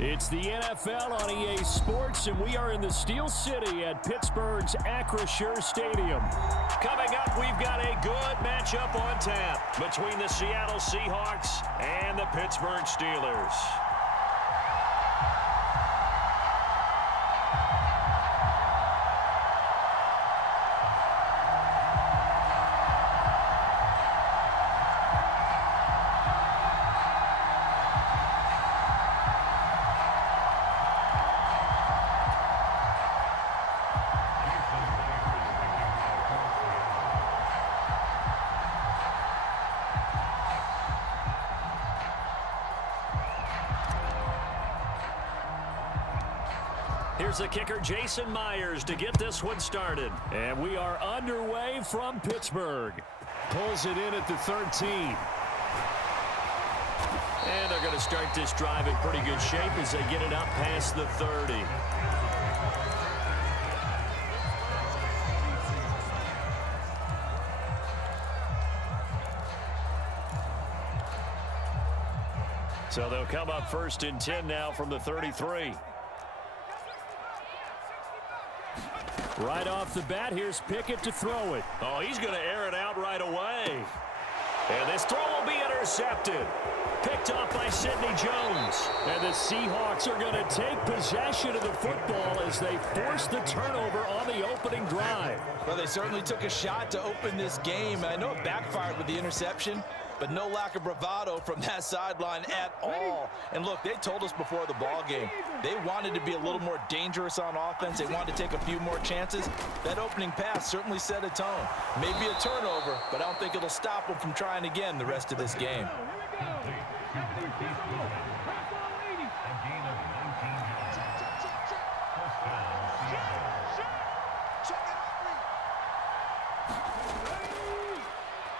It's the NFL on EA Sports, and we are in the Steel City at Pittsburgh's Acrisure Stadium. Coming up, we've got a good matchup on tap between the Seattle Seahawks and the Pittsburgh Steelers. Here's the kicker, Jason Myers, to get this one started. And we are underway from Pittsburgh. Pulls it in at the 13. And they're going to start this drive in pretty good shape as they get it up past the 30. So they'll come up 1st and 10 now from the 33. Right off the bat, here's Pickett to throw it. Oh, he's going to air it out right away. And this throw will be intercepted. Picked off by Sidney Jones. And the Seahawks are going to take possession of the football as they force the turnover on the opening drive. Well, they certainly took a shot to open this game. I know it backfired with the interception, but no lack of bravado from that sideline at all. And look, they told us before the ball game, they wanted to be a little more dangerous on offense. They wanted to take a few more chances. That opening pass certainly set a tone. Maybe a turnover, but I don't think it'll stop them from trying again the rest of this game.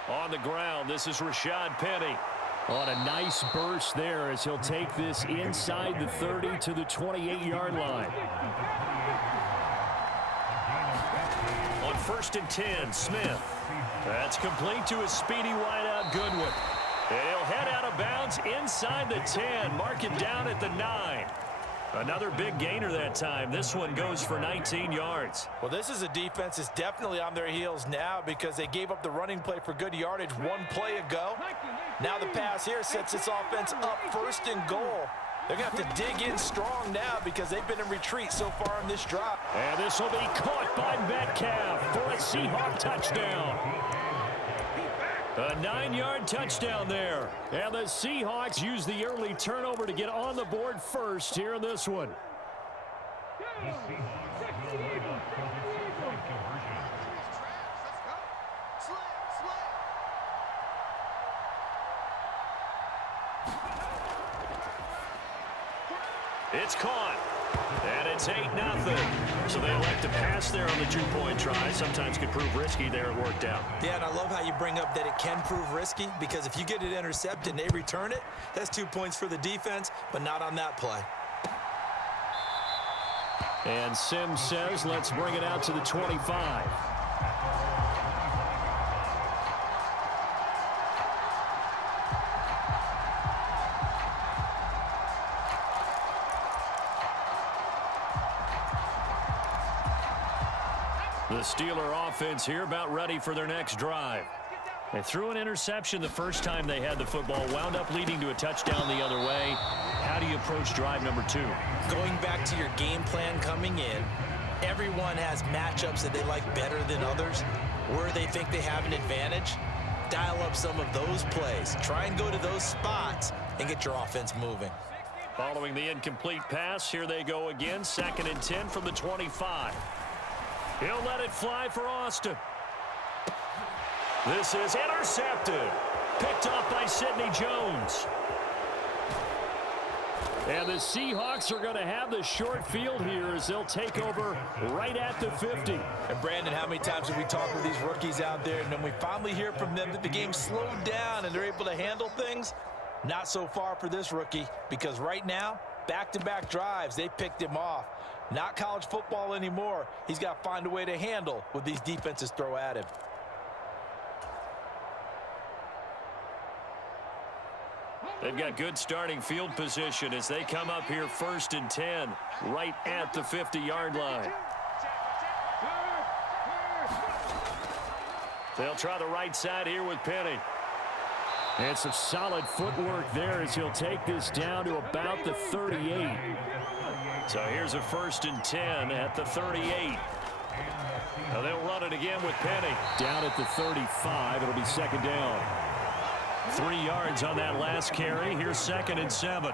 On the ground, this is Rashad Penny. On a nice burst there as he'll take this inside the 30 to the 28-yard line. On 1st and 10, Smith. That's complete to his speedy wideout, Goodwin. And he'll head out of bounds inside the 10. Mark it down at the 9. Another big gainer that time. This one goes for 19 yards. Well, this is a defense that's definitely on their heels now because they gave up the running play for good yardage one play ago. Now the pass here sets this offense up 1st and goal. They're going to have to dig in strong now because they've been in retreat so far in this drive. And this will be caught by Metcalf for a Seahawk touchdown. A 9-yard touchdown there. And the Seahawks use the early turnover to get on the board first here in this one. It's caught. And it's 8-0. So they elect to pass there on the 2-point try. Sometimes could prove risky there. It worked out. Yeah, and I love how you bring up that it can prove risky because if you get it intercepted and they return it, that's 2 points for the defense, but not on that play. And Sims says, let's bring it out to the 25. The Steeler offense here about ready for their next drive. They threw an interception the first time they had the football, wound up leading to a touchdown the other way. How do you approach drive number 2? Going back to your game plan coming in, everyone has matchups that they like better than others, where they think they have an advantage. Dial up some of those plays. Try and go to those spots and get your offense moving. Following the incomplete pass, here they go again. 2nd and 10 from the 25. He'll let it fly for Austin. This is intercepted. Picked off by Sidney Jones. And the Seahawks are going to have the short field here as they'll take over right at the 50. And Brandon, how many times have we talked with these rookies out there, and then we finally hear from them that the game slowed down and they're able to handle things? Not so far for this rookie, because right now, back-to-back drives, they picked him off. Not college football anymore. He's got to find a way to handle what these defenses throw at him. They've got good starting field position as they come up here 1st and 10, right at the 50-yard line. They'll try the right side here with Penny. And some solid footwork there as he'll take this down to about the 38. So here's a 1st and 10 at the 38. Now they'll run it again with Penny. Down at the 35, it'll be 2nd down. 3 yards on that last carry. Here's 2nd and 7.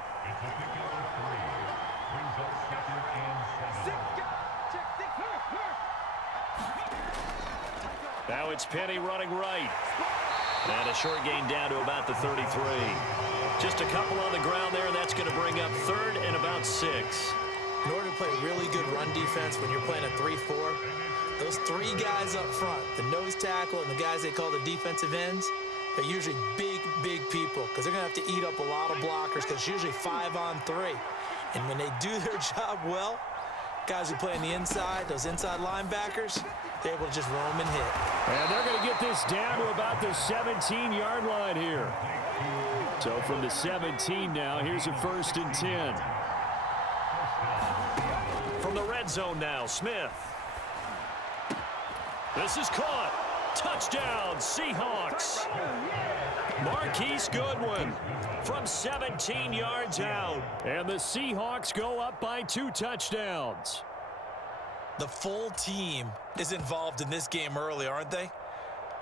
Now it's Penny running right. And a short gain down to about the 33. Just a couple on the ground there, and that's going to bring up 3rd and about 6. In order to play really good run defense when you're playing a 3-4, those 3 guys up front, the nose tackle and the guys they call the defensive ends, they're usually big people because they're going to have to eat up a lot of blockers because it's usually 5-on-3. And when they do their job well, guys who play on the inside, those inside linebackers, they're able to just roam and hit. And they're going to get this down to about the 17-yard line here. So from the 17 now, here's a 1st and 10. From the red zone now, Smith. This is caught. Touchdown, Seahawks. Marquise Goodwin from 17 yards out. And the Seahawks go up by 2 touchdowns. The full team is involved in this game early, aren't they?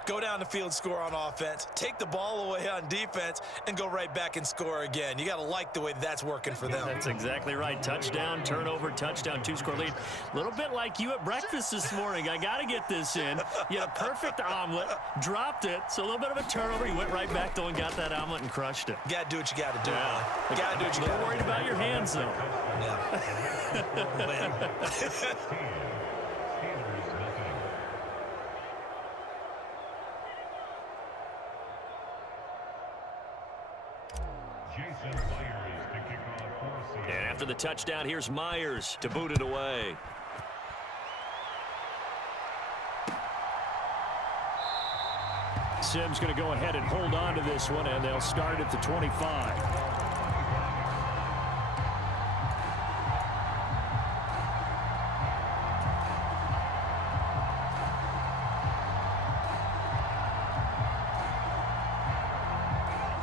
Go down the field, score on offense, take the ball away on defense, and go right back and score again. You got to like the way that's working for them. That's exactly right. Touchdown, turnover, touchdown, 2-score lead. A little bit like you at breakfast this morning. I got to get this in. You had a perfect omelet, dropped it, so a little bit of a turnover. You went right back, though, and got that omelet and crushed it. Got to do what you got to do. Yeah. You got to do what you got to do. Worried about your hands, though. Yeah. And after the touchdown, here's Myers to boot it away. Simms going to go ahead and hold on to this one, and they'll start at the 25.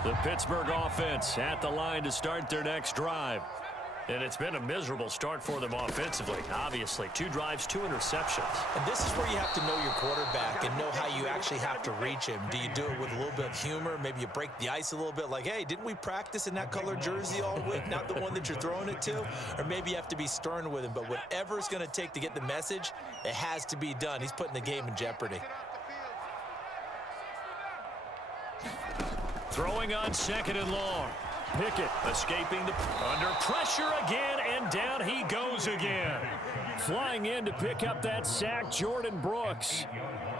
The Pittsburgh offense at the line to start their next drive. And it's been a miserable start for them offensively. Obviously, 2 drives, 2 interceptions. And this is where you have to know your quarterback and know how you actually have to reach him. Do you do it with a little bit of humor? Maybe you break the ice a little bit like, hey, didn't we practice in that color jersey all week? Not the one that you're throwing it to? Or maybe you have to be stern with him. But whatever it's going to take to get the message, it has to be done. He's putting the game in jeopardy. Throwing on 2nd and long. Pickett escaping under pressure again, and down he goes again. Flying in to pick up that sack, Jordan Brooks.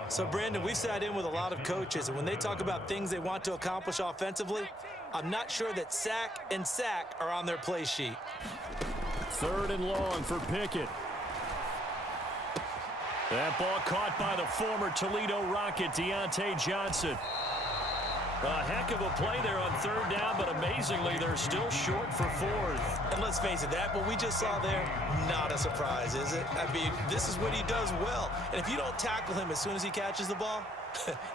So, Brandon, we've sat in with a lot of coaches, and when they talk about things they want to accomplish offensively, I'm not sure that sack and sack are on their play sheet. 3rd and long for Pickett. That ball caught by the former Toledo Rocket, Deontay Johnson. A heck of a play there on 3rd down, but amazingly, they're still short for 4th. And let's face it, that what we just saw there, not a surprise, is it? I mean, this is what he does well. And if you don't tackle him as soon as he catches the ball,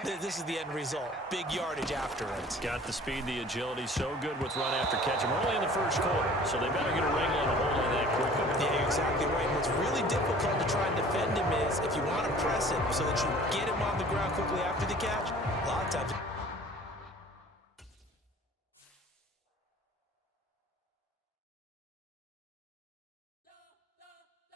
this is the end result. Big yardage after it. Got the speed, the agility, so good with run after catch. And we're only in the 1st quarter, so they better get a wrangle and a hold on that quickly. Yeah, you're exactly right. And what's really difficult to try and defend him is if you want to press him so that you get him on the ground quickly after the catch, a lot of times